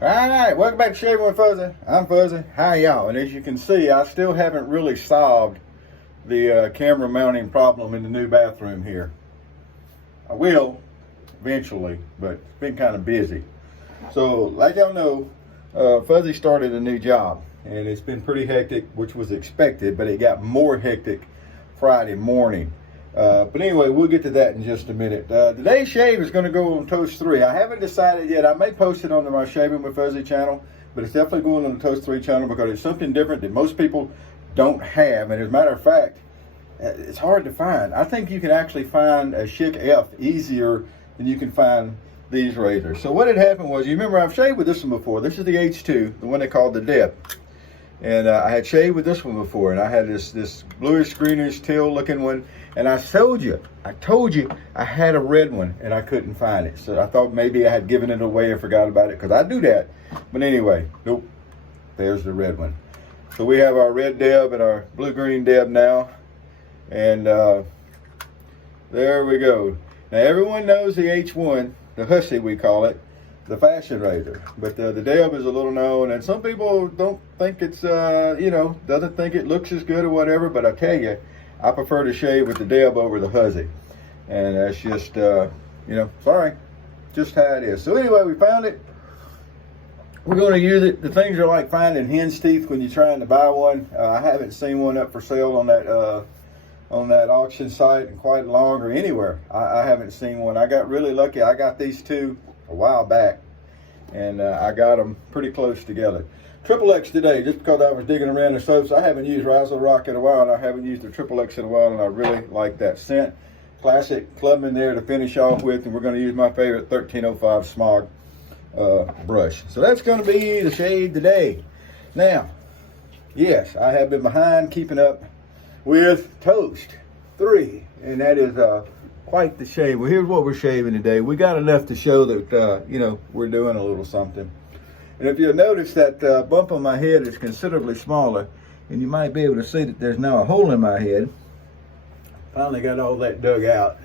Alright, welcome back to Shaving with Fuzzy. I'm Fuzzy. Hi y'all. And as you can see, I still haven't really solved the camera mounting problem in the new bathroom here. I will eventually, but it's been kind of busy. So like y'all know, Fuzzy started a new job and it's been pretty hectic, which was expected, but it got more hectic Friday morning. But anyway, we'll get to that in just a minute. Today's shave is going to go on Toast 3. I haven't decided yet. I may post it on my Shaving with Fuzzy channel, but it's definitely going on the Toast 3 channel because it's something different that most people don't have. And as a matter of fact, it's hard to find. I think you can actually find a Schick F easier than you can find these razors. So what had happened was, you remember I've shaved with this one before. This is the H2, the one they called the Deb. And I had shaved with this one before, and I had this bluish greenish teal looking one. And I told you I had a red one and I couldn't find it. So I thought maybe I had given it away and forgot about it, because I do that. But anyway, nope, there's the red one. So we have our red Deb and our blue-green Deb now. And there we go. Now everyone knows the H1, the Hussy we call it, the fashion razor. But the Deb is a little known, and some people don't think it's, doesn't think it looks as good or whatever. But I tell you, I prefer to shave with the Deb over the Hussy. And that's just, sorry, just how it is. So anyway, we found it. We're going to use it. The things are like finding hen's teeth when you're trying to buy one. I haven't seen one up for sale on that auction site in quite long, or anywhere. I haven't seen one. I got really lucky. I got these two a while back, and I got them pretty close together. Triple X today, just because I was digging around the soaps. I haven't used Razzle Rock in a while, and I haven't used the Triple X in a while, and I really like that scent. Classic Clubman there to finish off with, and we're going to use my favorite 1305 Smog brush. So that's going to be the shave today. Now, yes, I have been behind keeping up with Toast 3, and that is quite the shave. Well, here's what we're shaving today. We got enough to show that, we're doing a little something. And if you'll notice, that bump on my head is considerably smaller, and you might be able to see that there's now a hole in my head. Finally got all that dug out,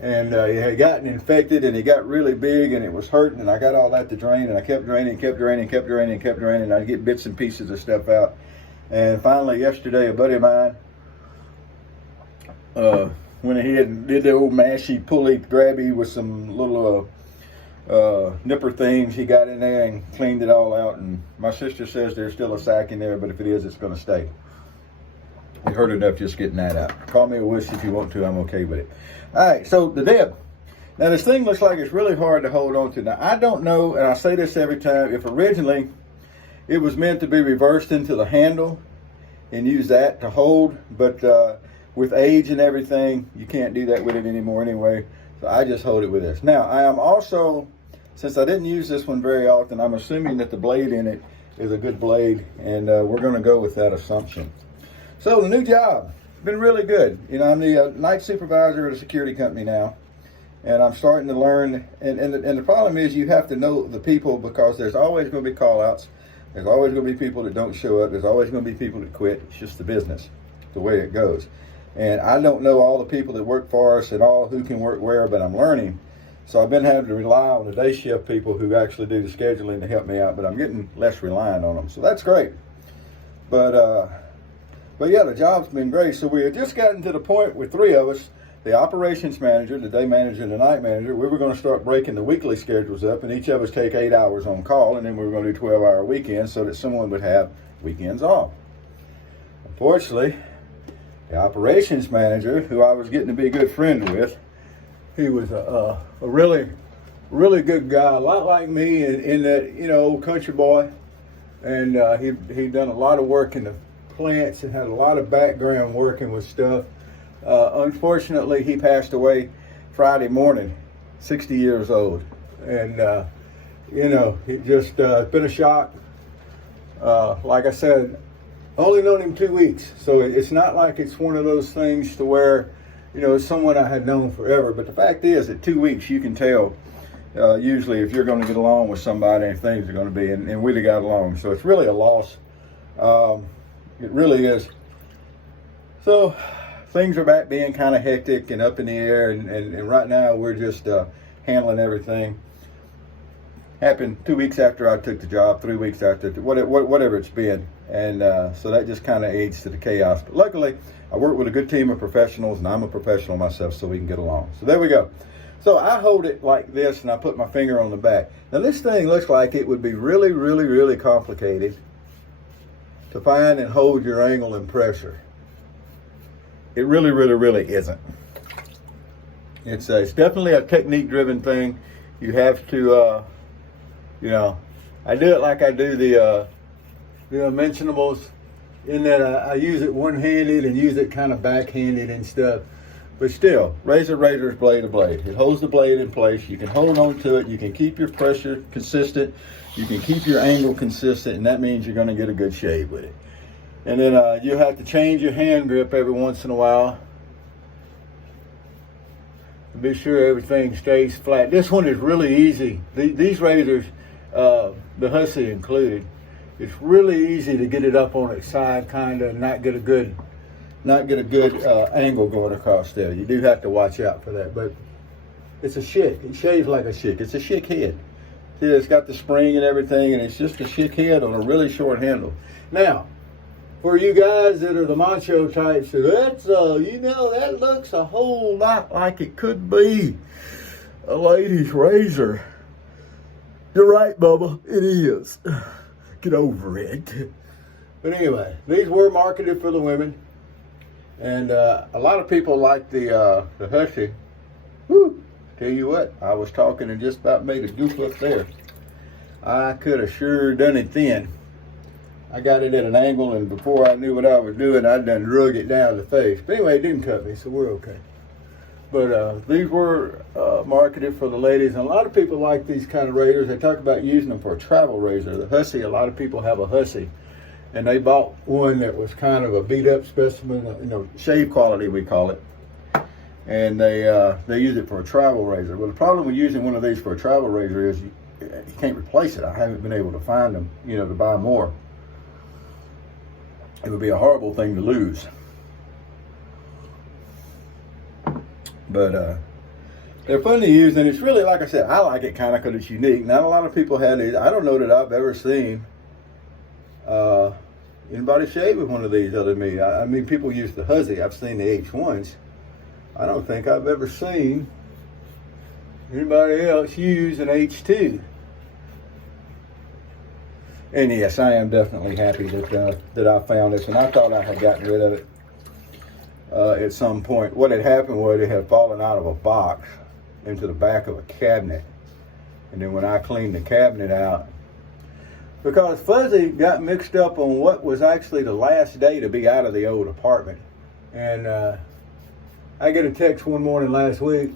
and it had gotten infected, and it got really big, and it was hurting, and I got all that to drain, and I kept draining, and I'd get bits and pieces of stuff out. And finally yesterday, a buddy of mine went ahead and did the old mashy pulley grabby with some little nipper things he got in there and cleaned it all out. And my sister says there's still a sack in there, but if it is, it's going to stay. It hurt enough just getting that out. Call me a wuss if you want to. I'm okay with it. All right, so the Deb. Now this thing looks like it's really hard to hold on to. Now I don't know, and I say this every time, if originally it was meant to be reversed into the handle and use that to hold, but with age and everything, you can't do that with it anymore anyway. So I just hold it with this. Now I am also, since I didn't use this one very often, I'm assuming that the blade in it is a good blade, and we're going to go with that assumption. So the new job, been really good. I'm the night supervisor at a security company now, and I'm starting to learn. And the problem is, you have to know the people, because there's always going to be call-outs. There's always going to be people that don't show up. There's always going to be people that quit. It's just the business, the way it goes. And I don't know all the people that work for us and all who can work where, but I'm learning. So I've been having to rely on the day shift people who actually do the scheduling to help me out, but I'm getting less reliant on them. So that's great. But yeah, the job's been great. So we had just gotten to the point with three of us, the operations manager, the day manager, and the night manager. We were going to start breaking the weekly schedules up, and each of us take 8 hours on call, and then we were going to do 12-hour weekends so that someone would have weekends off. Unfortunately, the operations manager, who I was getting to be a good friend with, he was a really, really good guy, a lot like me in that, old country boy. And he'd done a lot of work in the plants and had a lot of background working with stuff. Unfortunately, he passed away Friday morning, 60 years old. And, it just been a shock. Like I said, only known him 2 weeks. So it's not like it's one of those things to where, it's someone I had known forever. But the fact is, at 2 weeks, you can tell usually if you're going to get along with somebody and things are going to be, and we got along. So it's really a loss. It really is. So things are back being kind of hectic and up in the air, and right now we're just handling everything. Happened 2 weeks after I took the job, 3 weeks after, whatever it's been. And so that just kind of aids to the chaos. But luckily, I work with a good team of professionals, and I'm a professional myself, so we can get along. So there we go. So I hold it like this, and I put my finger on the back. Now this thing looks like it would be really, really, really complicated to find and hold your angle and pressure. It really, really, really isn't. It's definitely a technique-driven thing. You have to, I do it like I do the unmentionables, in that I use it one-handed and use it kind of backhanded and stuff. But still, razor is blade to blade. It holds the blade in place. You can hold on to it. You can keep your pressure consistent. You can keep your angle consistent, and that means you're going to get a good shave with it. And then you have to change your hand grip every once in a while to be sure everything stays flat. This one is really easy. These razors, the Hussey included, it's really easy to get it up on its side, kind of, and not get a good angle going across there. You do have to watch out for that. But it's a Schick. It shaves like a Schick. It's a Schick head. See, it's got the spring and everything, and it's just a Schick head on a really short handle. Now, for you guys that are the macho types, that's that looks a whole lot like it could be a lady's razor. You're right, Bubba. It is. Get over it. But anyway, these were marketed for the women, and a lot of people like the Hussey. Whew. Tell you what, I was talking and just about made a goof up there. I could have sure done it then. I got it at an angle, and before I knew what I was doing, I done drug it down the face. But anyway, it didn't cut me, so we're okay. But these were marketed for the ladies, and a lot of people like these kind of razors. They talk about using them for a travel razor. The Hussey, a lot of people have a Hussey, and they bought one that was kind of a beat-up specimen, shave quality we call it, and they use it for a travel razor. Well, the problem with using one of these for a travel razor is you can't replace it. I haven't been able to find them, to buy more. It would be a horrible thing to lose. But they're fun to use, and it's really, like I said, I like it kind of because it's unique. Not a lot of people have these. I don't know that I've ever seen anybody shave with one of these other than me. I mean, people use the Hussey. I've seen the H1s. I don't think I've ever seen anybody else use an H2. And yes, I am definitely happy that I found this, and I thought I had gotten rid of it at some point. What had happened was it had fallen out of a box into the back of a cabinet, and then when I cleaned the cabinet out, because Fuzzy got mixed up on what was actually the last day to be out of the old apartment, and I get a text one morning last week.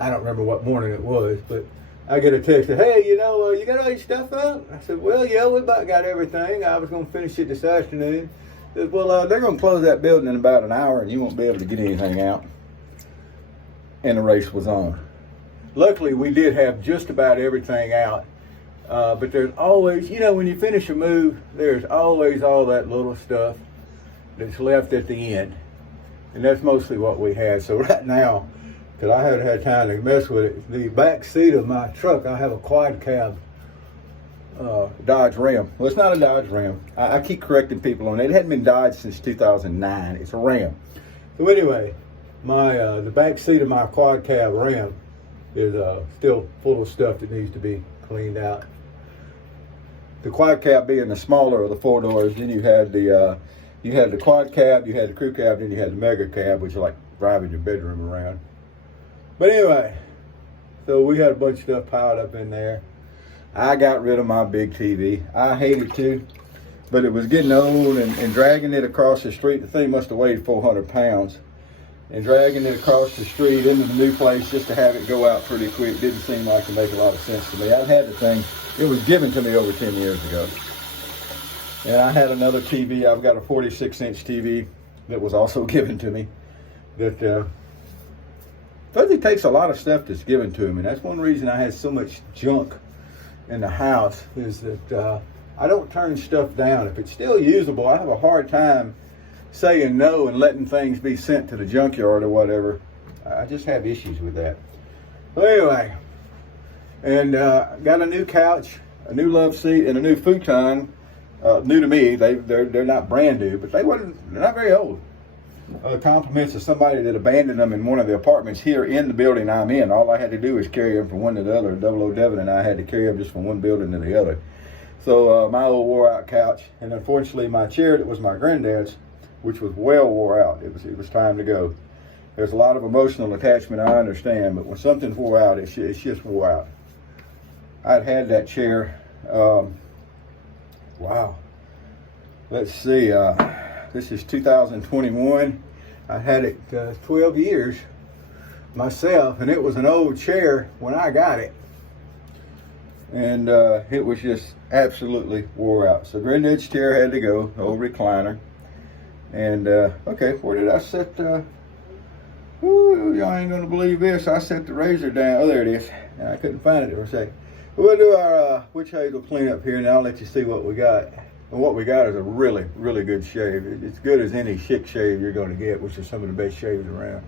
I don't remember what morning it was, but I get a text that, hey, you got all your stuff out? I said, well, yeah, we about got everything. I was going to finish it this afternoon. He said, well, they're going to close that building in about an hour, and you won't be able to get anything out. And the race was on. Luckily, we did have just about everything out. But there's always, when you finish a move, there's always all that little stuff that's left at the end. And that's mostly what we had. So right now, because I haven't had time to mess with it, the back seat of my truck, I have a quad cab Dodge Ram. Well, it's not a Dodge Ram. I keep correcting people on it. It hadn't been Dodge since 2009. It's a Ram. So anyway, the back seat of my quad cab Ram is still full of stuff that needs to be cleaned out. The quad cab being the smaller of the four doors, then you had the quad cab, you had the crew cab, then you had the mega cab, which is like driving your bedroom around. But anyway, so we had a bunch of stuff piled up in there. I got rid of my big TV. I hate it too, but it was getting old, and dragging it across the street, the thing must have weighed 400 pounds. And dragging it across the street into the new place just to have it go out pretty quick didn't seem like to make a lot of sense to me. I've had the thing, it was given to me over 10 years ago. And I had another TV, I've got a 46-inch TV that was also given to me. That Fuzzy takes a lot of stuff that's given to him, and that's one reason I had so much junk in the house, is that I don't turn stuff down. If it's still usable, I have a hard time saying no and letting things be sent to the junkyard or whatever. I just have issues with that. But anyway, And got a new couch, a new love seat, and a new futon. New to me. They're not brand new, but they're not very old. Compliments of somebody that abandoned them in one of the apartments here in the building I'm in. All I had to do was carry them from one to the other. Double O Devin and I had to carry them just from one building to the other. So my old wore out couch, and unfortunately my chair that was my granddad's, which was well wore out. It was time to go. There's a lot of emotional attachment, I understand, but when something's wore out, it's just wore out. I'd had that chair, wow. Let's see, this is 2021. I had it 12 years myself, and it was an old chair when I got it. And it was just absolutely wore out. So Granddad's chair had to go, the old recliner. And, okay, where did I set, ooh, y'all ain't gonna believe this. I set the razor down. Oh, there it is. And I couldn't find it for a second. We'll do our witch hazel cleanup here, and I'll let you see what we got. And what we got is a really, really good shave. It's good as any Schick shave you're going to get, which is some of the best shaves around.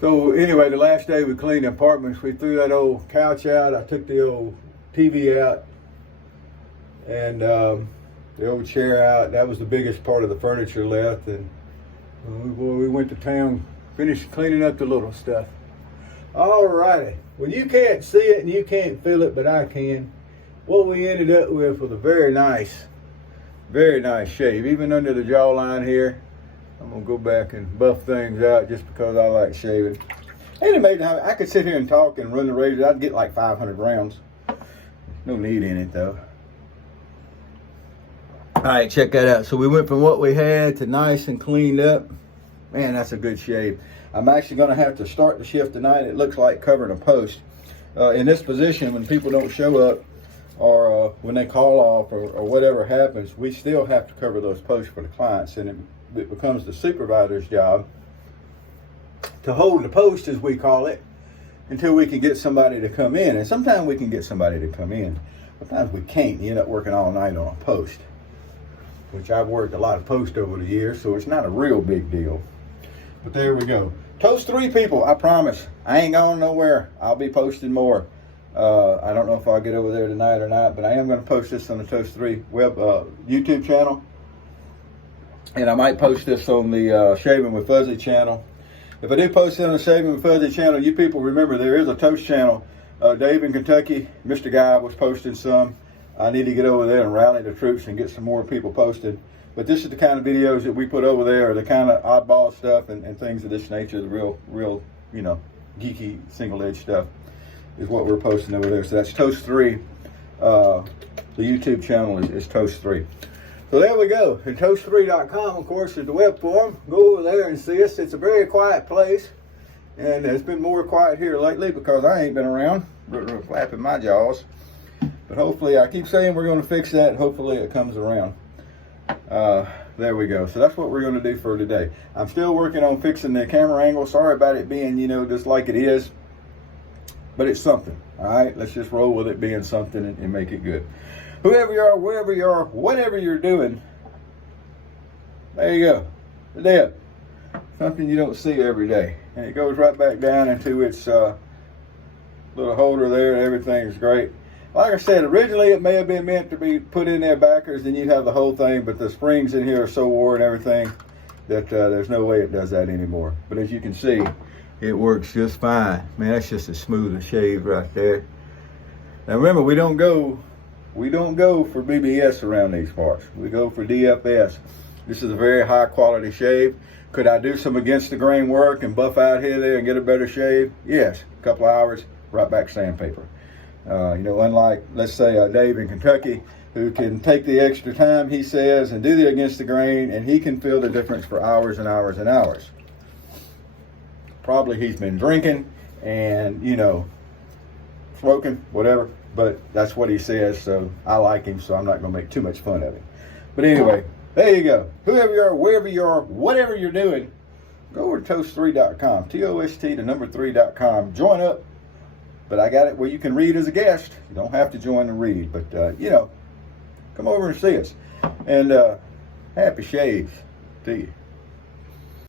So anyway, the last day we cleaned the apartments, we threw that old couch out. I took the old TV out and the old chair out. That was the biggest part of the furniture left. And we went to town, finished cleaning up the little stuff. All righty. Well, you can't see it and you can't feel it, but I can. What we ended up with was a very nice shave. Even under the jawline here, I'm gonna go back and buff things out just because I like shaving. And it made I could sit here and talk and run the razor. I'd get like 500 rounds. No need in it though. All right, check that out. So we went from what we had to nice and cleaned up. Man, that's a good shave. I'm actually gonna have to start the shift tonight. It looks like covering a post. In this position, when people don't show up, or when they call off, or whatever happens, we still have to cover those posts for the clients, and it becomes the supervisor's job to hold the post, as we call it, until we can get somebody to come in. And sometimes we can get somebody to come in. Sometimes we can't. You end up working all night on a post, which I've worked a lot of posts over the years, so it's not a real big deal. But there we go. Toast 3 people, I promise. I ain't going nowhere. I'll be posting more. I don't know if I'll get over there tonight or not, but I am going to post this on the Toast 3 web YouTube channel. And I might post this on the Shaving with Fuzzy channel. If I do post it on the Shaving with Fuzzy channel, you people remember there is a Toast channel. Dave in Kentucky, Mr. Guy was posting some. I need to get over there and rally the troops and get some more people posted. But this is the kind of videos that we put over there, the kind of oddball stuff and things of this nature, the real, you know, geeky single-edge stuff is what we're posting over there. So that's Toast 3. The YouTube channel is Toast 3. So there we go. And toast3.com, of course, is the web form. Go over there and see us. It's a very quiet place. And it's been more quiet here lately because I ain't been around flapping my jaws. But hopefully, I keep saying we're going to fix that. Hopefully it comes around. There we go. So that's what we're going to do for today. I'm still working on fixing the camera angle. Sorry about it being, you know, just like it is. But it's something. All right, let's just roll with it being something and make it good. Whoever you are, wherever you are, whatever you're doing, there you go. There. Something you don't see every day. And it goes right back down into its little holder there, and everything's great. Like I said, originally it may have been meant to be put in there backwards, and you'd have the whole thing, but the springs in here are so worn and everything that there's no way it does that anymore. But as you can see, it works just fine. Man, that's just as smooth a shave right there. Now remember, we don't go for BBS around these parts. We go for DFS. This is a very high quality shave. Could I do some against the grain work and buff out here there and get a better shave? Yes, a couple of hours, right back sandpaper. You know, unlike, let's say, Dave in Kentucky, who can take the extra time, he says, and do the against the grain, and he can feel the difference for hours and hours and hours. Probably he's been drinking and, you know, smoking, whatever, but that's what he says, so I like him, so I'm not going to make too much fun of him. But anyway, there you go. Whoever you are, wherever you are, whatever you're doing, go over to toast3.com, TOST3.com. Join up. But I got it where you can read as a guest. You don't have to join and read, but, you know, come over and see us. And happy shaves to you.